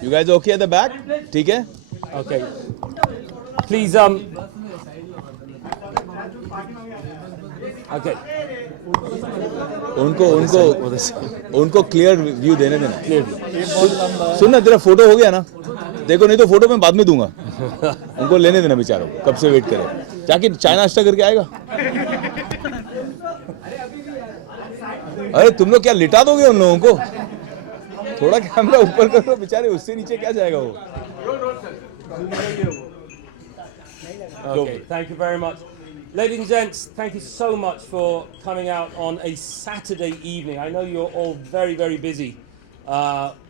You guys okay at the back? ठीक है? Okay. Please, okay. उनको क्लियर व्यू देने देना. सुन ना, तेरा फोटो हो गया ना? देखो, नहीं तो फोटो मैं बाद में दूंगा. उनको लेने देना बेचारों, कब से वेट करे. जाके चाइना नाश्ता करके आएगा. अरे तुम लोग क्या लिटा दोगे उन लोगों को? थोड़ा कैमरा ऊपर करो बेचारे, उससे नीचे क्या जाएगा वो. Okay, thank you very much. Ladies and gents, thank you so much for coming out on a Saturday evening. I know you're all very, very busy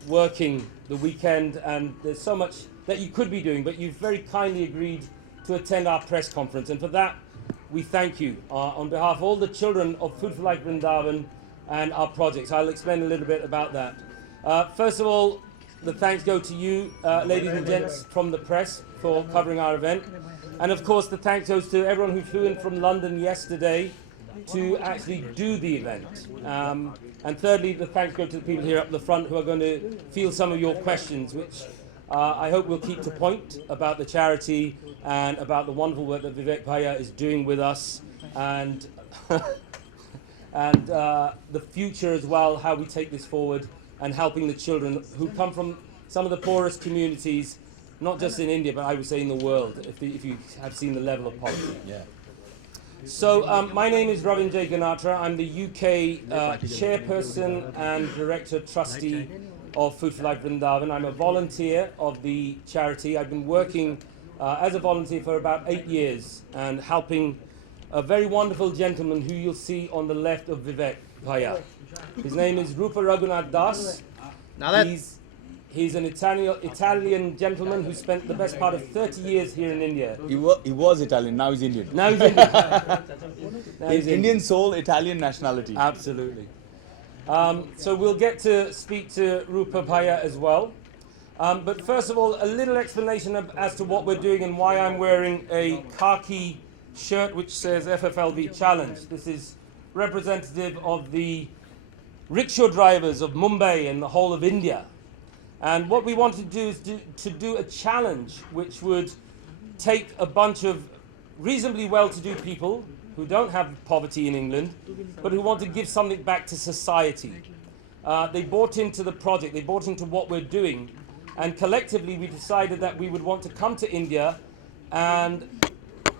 working the weekend, and there's so much that you could be doing, but you've very kindly agreed to attend our press conference, and for that, we thank you on behalf of all the children of Food for Life Vrindavan and our projects. I'll explain a little bit about that. First of all, the thanks go to you, ladies and gents from the press, for covering our event. And of course, the thanks goes to everyone who flew in from London yesterday to actually do the event. And thirdly, the thanks go to the people here up the front who are going to field some of your questions, which I hope will keep to point about the charity and about the wonderful work that Vivek Bhaiya is doing with us, and and the future as well, how we take this forward and helping the children who come from some of the poorest communities, not just in India, but I would say in the world, if you have seen the level of poverty. Yeah. So my name is Ravin J. Ganatra. I'm the UK chairperson and director trustee of Food for Life Vrindavan. I'm a volunteer of the charity. I've been working as a volunteer for about 8 years and helping a very wonderful gentleman who you'll see on the left of Vivek Bhaiya. His name is Rupa Raghunath Das. He's an Italian gentleman who spent the best part of 30 years here in India. He was Italian, now he's Indian. Now he's Indian. Indian soul, Italian nationality. Absolutely. So we'll get to speak to Rupa Bhaiya as well. But first of all, a little explanation as to what we're doing and why I'm wearing a khaki shirt which says FFLV Challenge. This is representative of the rickshaw drivers of Mumbai and the whole of India. And what we want to do is to do a challenge which would take a bunch of reasonably well-to-do people who don't have poverty in England, but who want to give something back to society. They bought into the project, they bought into what we're doing, and collectively we decided that we would want to come to India and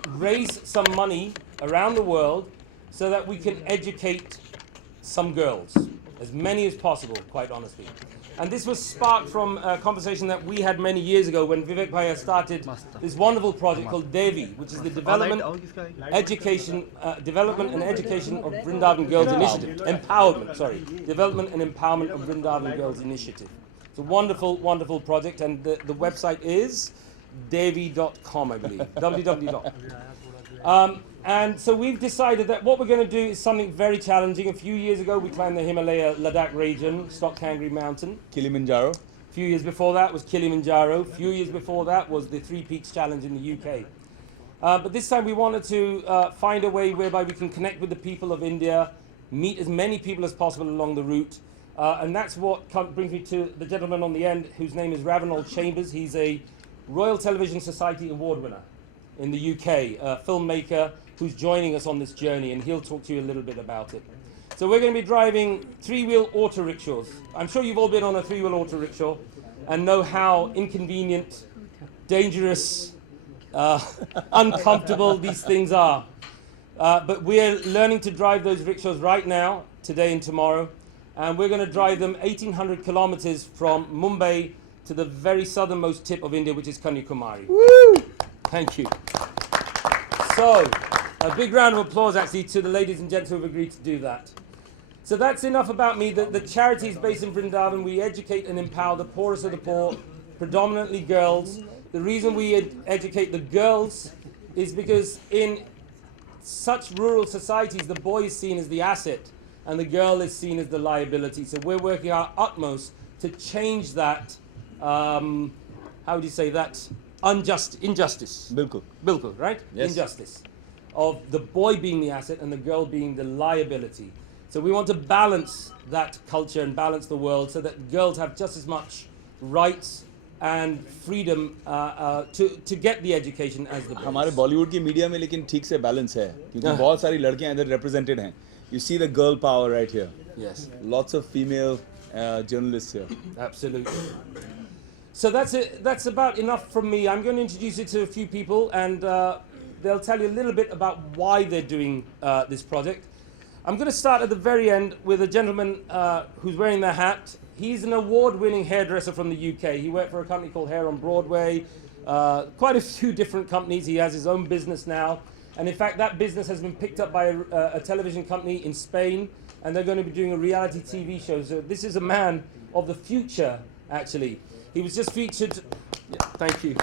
raise some money around the world so that we can educate some girls, as many as possible, quite honestly. And this was sparked from a conversation that we had many years ago when Vivek Bhaiya started this wonderful project called Devi, which is the Development and Education of Vrindavan Girls Initiative. Development and Empowerment of Vrindavan Girls Initiative. It's a wonderful, wonderful project, and the website is devi.com, I believe. www. And so we've decided that what we're going to do is something very challenging. A few years ago, we climbed the Himalaya Ladakh region, Stock Kangri Mountain. Kilimanjaro. A few years before that was Kilimanjaro. A few years before that was the Three Peaks Challenge in the UK. But this time we wanted to find a way whereby we can connect with the people of India, meet as many people as possible along the route. And that's what brings me to the gentleman on the end, whose name is Ravenel Chambers. He's a Royal Television Society Award winner in the UK, a filmmaker who's joining us on this journey, and he'll talk to you a little bit about it. So we're going to be driving three-wheel auto rickshaws. I'm sure you've all been on a three-wheel auto rickshaw and know how inconvenient, dangerous, uncomfortable these things are. But we're learning to drive those rickshaws right now, today and tomorrow, and we're going to drive them 1,800 kilometers from Mumbai to the very southernmost tip of India, which is Kanyakumari. Woo! Thank you. So, a big round of applause actually to the ladies and gents who have agreed to do that. So that's enough about me. The charity is based in Vrindavan. We educate and empower the poorest of the poor, predominantly girls. The reason we educate the girls is because in such rural societies, the boy is seen as the asset and the girl is seen as the liability. So we're working our utmost to change that, how would you say, that injustice. बिल्कुल. Bilkul, right? Yes. Injustice of the boy being the asset and the girl being the liability. So we want to balance that culture and balance the world so that girls have just as much rights and freedom to get the education as the boys. हमारे बॉलीवुड की media में लेकिन ठीक से balance है क्योंकि बहुत सारी लड़कियां इधर represented हैं. You see the girl power right here. Yes. Lots of female journalists here. Absolutely. So that's it. That's about enough from me. I'm going to introduce you to a few people, and they'll tell you a little bit about why they're doing this project. I'm going to start at the very end with a gentleman who's wearing the hat. He's an award-winning hairdresser from the UK. He worked for a company called Hair on Broadway, quite a few different companies. He has his own business now. And in fact, that business has been picked up by a television company in Spain, and they're going to be doing a reality TV show. So this is a man of the future, actually. He was just featured, thank you.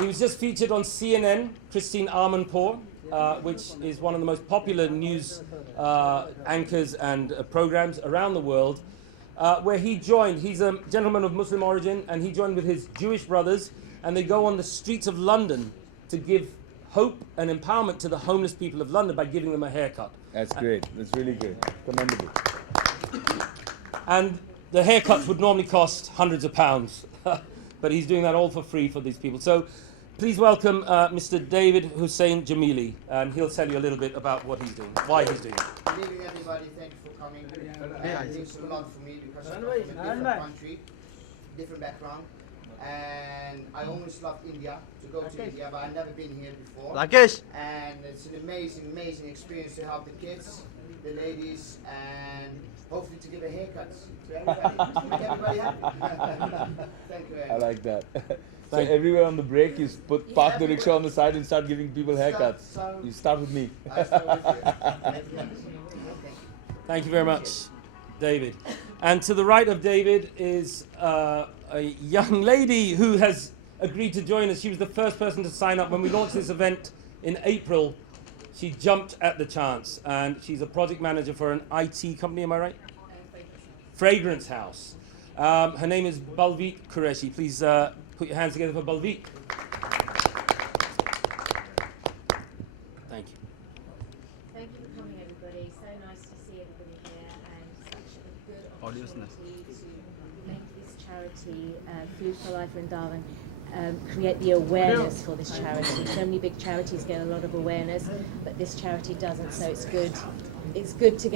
He was just featured on CNN, Christine Amanpour, which is one of the most popular news anchors and programs around the world, where he joined. He's a gentleman of Muslim origin, and he joined with his Jewish brothers, and they go on the streets of London to give hope and empowerment to the homeless people of London by giving them a haircut. That's great. That's really great. Commendable. And the haircuts would normally cost hundreds of pounds, but he's doing that all for free for these people. So please welcome Mr. David Hussein Jamili, and he'll tell you a little bit about what he's doing, why he's doing it. Good evening, everybody. Thank you for coming. It means a lot for me because I'm from a different country, different background, and I always loved India, to go to India, but I've never been here before. Rakesh. And it's an amazing, amazing experience to help the kids, the ladies, and hopefully to give a haircut to everybody, to make everybody happy. Thank you very I much. like that. So everywhere on the break, you park the rickshaw on the side and start giving people haircuts. You start with me. I start with you. Thank you. Thank you very much, David. And to the right of David is a young lady who has agreed to join us. She was the first person to sign up when we launched this event in April. She jumped at the chance, and she's a project manager for an IT company, am I right? Fragrance house. Her name is Balveet Qureshi. Please put your hands together for Balveet. Thank you. Thank you for coming, everybody. So nice to see everybody here, and such a good opportunity to make this charity, Food for Life Vrindavan, create the awareness for this charity. So many big charities get a lot of awareness, but this charity doesn't. So it's good. It's good to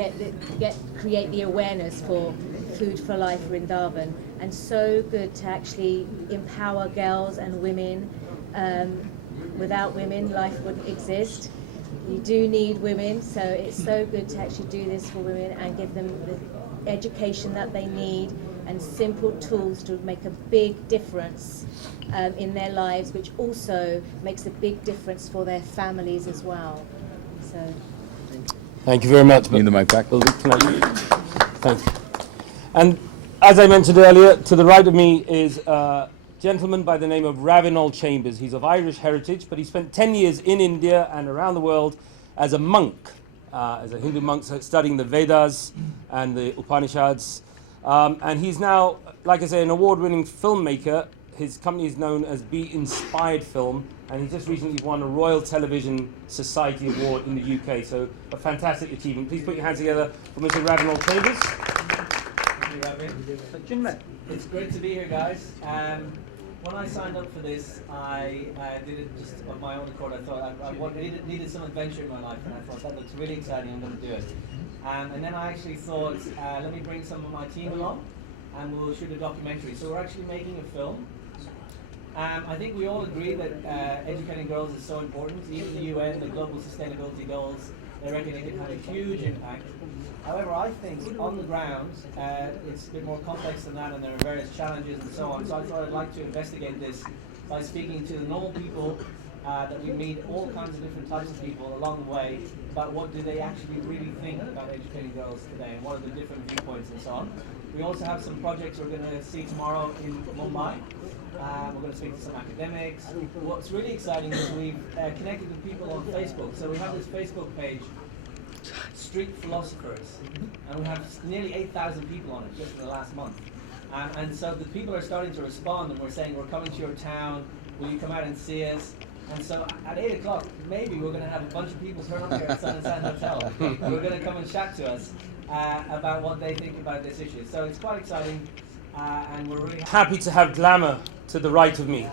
create the awareness for Food for Life Vrindavan, and so good to actually empower girls and women. Without women, life wouldn't exist. You do need women, so it's so good to actually do this for women and give them the education that they need and simple tools to make a big difference in their lives, which also makes a big difference for their families as well. So. Thank you very much. Need the mic back? Thank you. And as I mentioned earlier, to the right of me is a gentleman by the name of Ravinol Chambers. He's of Irish heritage, but he spent 10 years in India and around the world as a monk, as a Hindu monk, studying the Vedas and the Upanishads. And he's now, like I say, an award-winning filmmaker. His company is known as Be Inspired Film, and he just recently won a Royal Television Society Award in the UK. So a fantastic achievement. Please put your hands together for Mr. Ravinol Chambers. It's great to be here, guys. When I signed up for this, I did it just of my own accord. I thought I needed some adventure in my life, and I thought that looks really exciting. I'm going to do it. And then I actually thought, let me bring some of my team along, and we'll shoot a documentary. So we're actually making a film. I think we all agree that educating girls is so important. Even the UN, the Global Sustainability Goals, they reckon it can have a huge impact. However, I think on the ground, it's a bit more complex than that, and there are various challenges and so on. So I thought I'd like to investigate this by speaking to the normal people that we meet, all kinds of different types of people along the way, about what do they actually really think about educating girls today, and what are the different viewpoints and so on. We also have some projects we're going to see tomorrow in Mumbai. We're going to speak to some academics. What's really exciting is we've connected with people on Facebook. So we have this Facebook page, Street Philosophers, and we have nearly 8,000 people on it just in the last month. And so the people are starting to respond, and we're saying, we're coming to your town, will you come out and see us? And so at 8 o'clock, maybe we're going to have a bunch of people turn up here at Sun and Sand Hotel. We're going to come and chat to us about what they think about this issue. So it's quite exciting, and we're really Happy to have glamour to the right of me.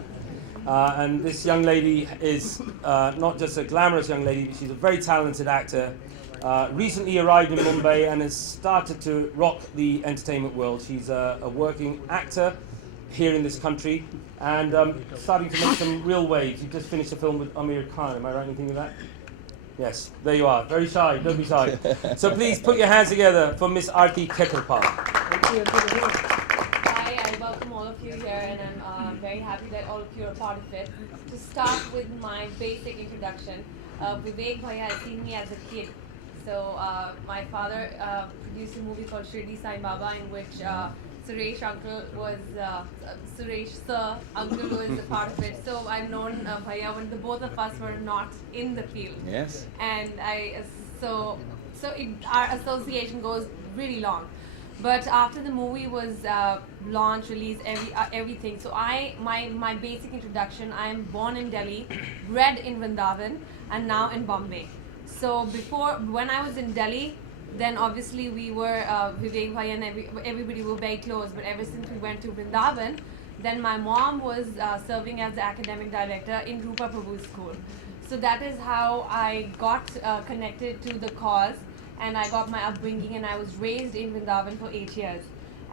And this young lady is not just a glamorous young lady, but she's a very talented actor. Recently arrived in Mumbai and has started to rock the entertainment world. She's a working actor here in this country and starting to make some real waves. You just finished a film with Amir Khan, am I right in thinking that? Yes, there you are. Very shy, don't be shy. So please put your hands together for Miss Aarti Khetarpal. Hi, I welcome all of you here, and I'm very happy that all of you are part of it. To start with my basic introduction, Vivek Bhaiya has seen me as a kid. So my father produced a movie called Shirdi Sai Baba, in which Suresh uncle was Suresh sir uncle was a part of it. So I've known Bhaiya when the both of us were not in the field. Yes. And our association goes really long. But after the movie was launched, released, everything. So my basic introduction, I am born in Delhi, bred in Vrindavan, and now in Bombay. So when I was in Delhi, then obviously we were, Vivek Bhaiya and everybody were very close. But ever since we went to Vrindavan, then my mom was serving as the academic director in Rupa Prabhu's school. So that is how I got connected to the cause, and I got my upbringing, and I was raised in Vrindavan for 8 years.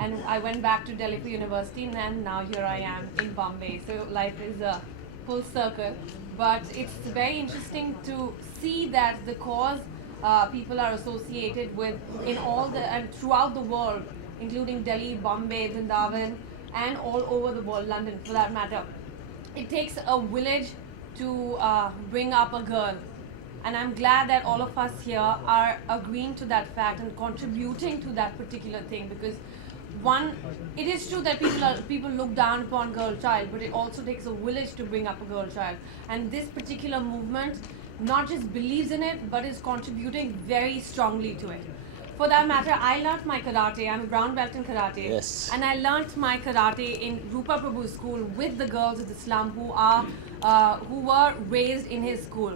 And I went back to Delhi for university, and now here I am in Bombay. So life is a full circle. But it's very interesting to see that the cause people are associated with and throughout the world, including Delhi, Bombay, Vrindavan, and all over the world, London for that matter. It takes a village to bring up a girl. And I'm glad that all of us here are agreeing to that fact and contributing to that particular thing, because it is true that people look down upon girl child, but it also takes a village to bring up a girl child. And this particular movement not just believes in it, but is contributing very strongly to it. For that matter, I learnt my karate. I'm a brown belt in karate. Yes. And I learnt my karate in Rupa Prabhu's school with the girls of the slum who were raised in his school.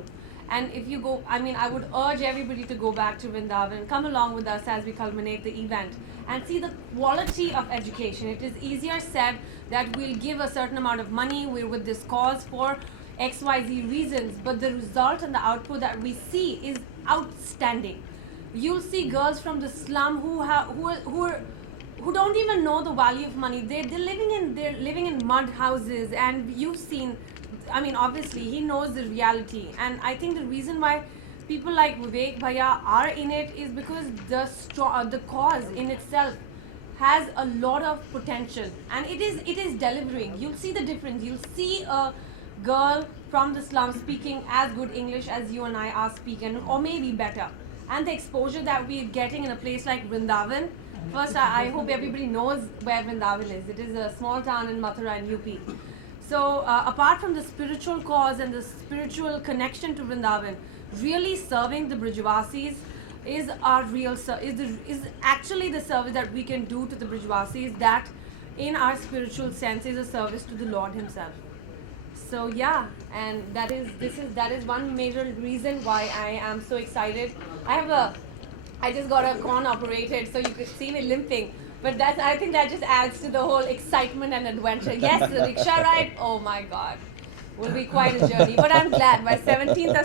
And if you go, I would urge everybody to go back to Vrindavan, come along with us as we culminate the event and see the quality of education. It is easier said that we'll give a certain amount of money, we're with this cause for XYZ reasons, but the result and the output that we see is outstanding. You'll see girls from the slum who don't even know the value of money. They're living in mud houses, and you've seen. Obviously, he knows the reality, and I think the reason why people like Vivek Bhaiya are in it is because the cause in itself has a lot of potential, and it is delivering. You'll see the difference. You'll see a girl from the slum speaking as good English as you and I are speaking, or maybe better. And the exposure that we're getting in a place like Vrindavan. First, I hope everybody knows where Vrindavan is. It is a small town in Mathura in UP. So apart from the spiritual cause and the spiritual connection to Vrindavan, really serving the Brijvasis is actually the service that we can do to the Brijvasis, that in our spiritual sense is a service to the Lord Himself. So yeah, and that is one major reason why I am so excited. I just got a corn operated, so you could see me limping. But I think that just adds to the whole excitement and adventure. Yes, the rickshaw ride, oh my God, will be quite a journey. But I'm glad by 17th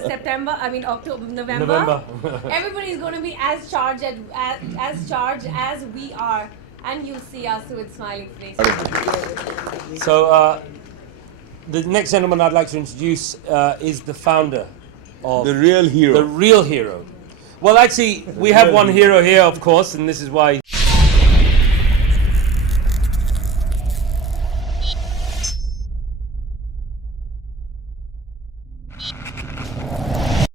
of November, everybody's going to be as charged as we are, and you'll see us with smiling faces. So the next gentleman I'd like to introduce is the founder of The real hero. The real hero. Well, actually, we have one hero here, of course, and this is why